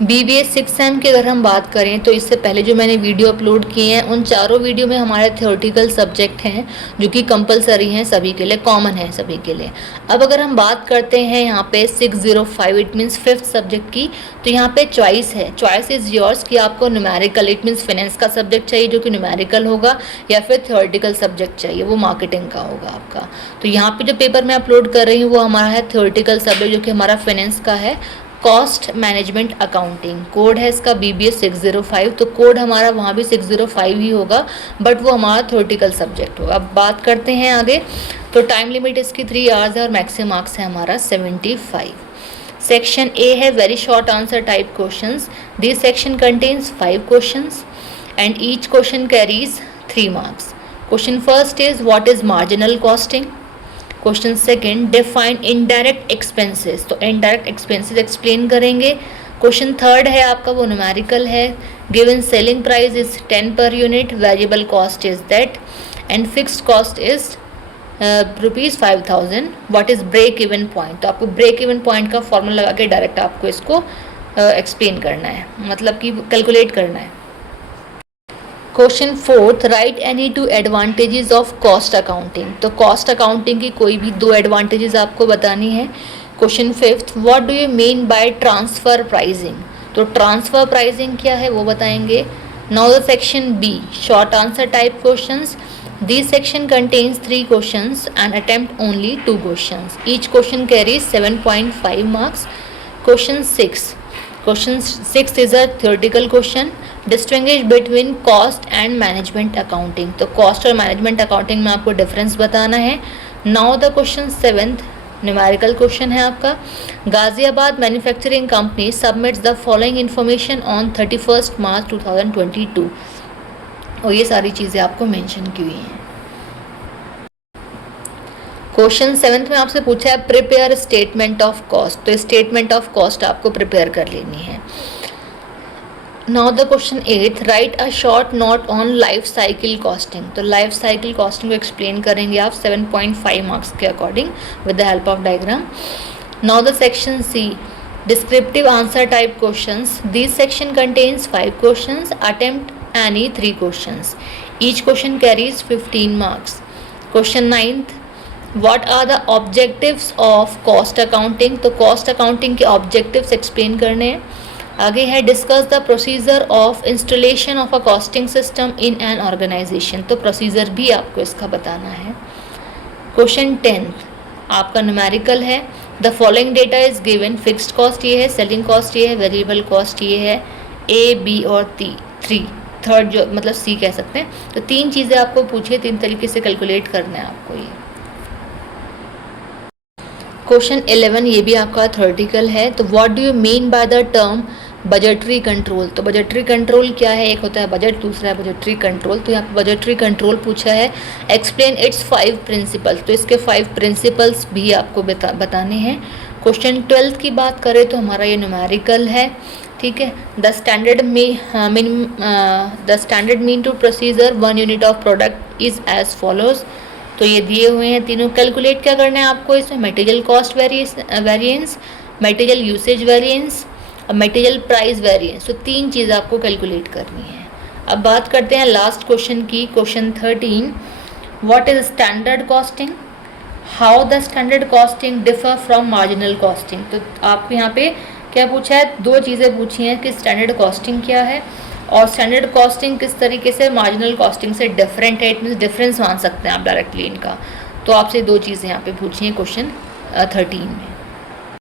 BBA 6M की अगर हम बात करें तो इससे पहले जो मैंने वीडियो अपलोड किए हैं उन चारों वीडियो में हमारे थ्योरेटिकल सब्जेक्ट हैं जो कि कंपलसरी हैं सभी के लिए, कॉमन है सभी के लिए। अब अगर हम बात करते हैं यहाँ पे 605 इट मीन्स 5th सब्जेक्ट की, तो यहाँ पे चॉइस है, चॉइस इज़ योर्स कि आपको न्यूमेरिकल इट मीन्स फाइनेंस का सब्जेक्ट चाहिए जो कि न्यूमेरिकल होगा, या फिर थ्योरेटिकल सब्जेक्ट चाहिए वो मार्केटिंग का होगा आपका। तो यहाँ पे जो पेपर मैं अपलोड कर रही हूँ वो हमारा है थ्योरेटिकल सब्जेक्ट जो कि हमारा फाइनेंस का है, कॉस्ट मैनेजमेंट अकाउंटिंग। कोड है इसका BBA 605, तो कोड हमारा वहाँ भी 605 ही होगा, बट वो हमारा थ्योरेटिकल सब्जेक्ट होगा। अब बात करते हैं आगे, तो टाइम लिमिट इसकी 3 आवर्स है और मैक्सिमम मार्क्स है हमारा 75। सेक्शन ए है very short answer type questions. This section contains 5 questions and each question carries 3 marks. Question first is what is marginal costing. Question second define indirect expenses, तो indirect expenses explain करेंगे। Question third है आपका वो numerical है, given selling price is 10 per unit, variable cost is that and fixed cost is ₹5000, what is break even point. तो आपको break even point का formula लगा के डायरेक्ट आपको इसको एक्सप्लेन करना है, मतलब कि कैलकुलेट करना है। Question fourth, write any 2 advantages of cost accounting, तो कॉस्ट अकाउंटिंग की कोई भी 2 एडवांटेजेस आपको बतानी है। Question fifth, what do you mean by transfer pricing, तो ट्रांसफ़र प्राइसिंग क्या है वो बताएंगे। Now the section B, short answer type questions. This section contains 3 questions and attempt only 2 questions, each question carries 7.5 marks. Question six is a theoretical question, distinguish between cost and management accounting, तो cost और management accounting में आपको difference बताना है। Now the question seventh numerical question है आपका, Ghaziabad manufacturing company submits the following information on 31 मार्च 2022, और ये सारी चीज़ें आपको मेंशन की हुई हैं। क्वेश्चन सेवेंथ में आपसे पूछा है प्रिपेयर स्टेटमेंट ऑफ कॉस्ट, तो स्टेटमेंट ऑफ कॉस्ट आपको प्रिपेयर कर लेनी है। Now the question 8, write a short note on life cycle costing, तो लाइफ साइकिल कॉस्टिंग को एक्सप्लेन करेंगे आप 7.5 मार्क्स के according with the help of diagram. Now the section C, descriptive answer type questions. This section contains 5 questions, attempt any 3 questions, each question carries 15 marks. Question ninth, what are the objectives of cost accounting, तो cost accounting के objectives explain करने हैं। आगे है discuss the procedure of installation of a costing system in an organisation, तो procedure भी आपको इसका बताना है। क्वेश्चन 10 आपका न्यूमेरिकल है, the following data is given, fixed cost ये है, सेलिंग कॉस्ट ये है, वेरिएबल कॉस्ट ये है, ए बी और थर्ड जो मतलब सी कह सकते हैं। तो 3 चीज़ें आपको पूछिए, 3 तरीके से कैलकुलेट करना है आपको ये। क्वेश्चन 11 ये भी आपका थ्योरेटिकल है, तो what do you mean by the term budgetary control, तो बजटरी कंट्रोल क्या है, एक होता है बजट, दूसरा है बजटरी कंट्रोल। तो यहाँ पे बजटरी कंट्रोल पूछा है, एक्सप्लेन इट्स 5 प्रिंसिपल्स, तो इसके 5 प्रिंसिपल्स भी आपको बताने हैं। क्वेश्चन 12 की बात करें तो हमारा ये न्यूमेरिकल है, ठीक है। The standard mean to procedure 1 unit of product is as follows, तो ये दिए हुए हैं तीनों। कैलकुलेट क्या करना है आपको इसमें, material cost variance, material usage variance और मटेरियल प्राइस वेरिएंस, तो 3 चीज़ आपको कैलकुलेट करनी है। अब बात करते हैं लास्ट क्वेश्चन की, question 13, what is standard costing, how the standard costing differ from marginal costing, तो आपको यहाँ पे क्या पूछा है, 2 चीज़ें पूछी हैं कि स्टैंडर्ड कॉस्टिंग क्या है और स्टैंडर्ड कॉस्टिंग किस तरीके से मार्जिनल कॉस्टिंग से डिफरेंट है, इट मीन्स डिफरेंस मान सकते हैं आप डायरेक्टली इनका। तो आपसे 2 चीज़ें यहाँ पे पूछी हैं क्वेश्चन 13 में।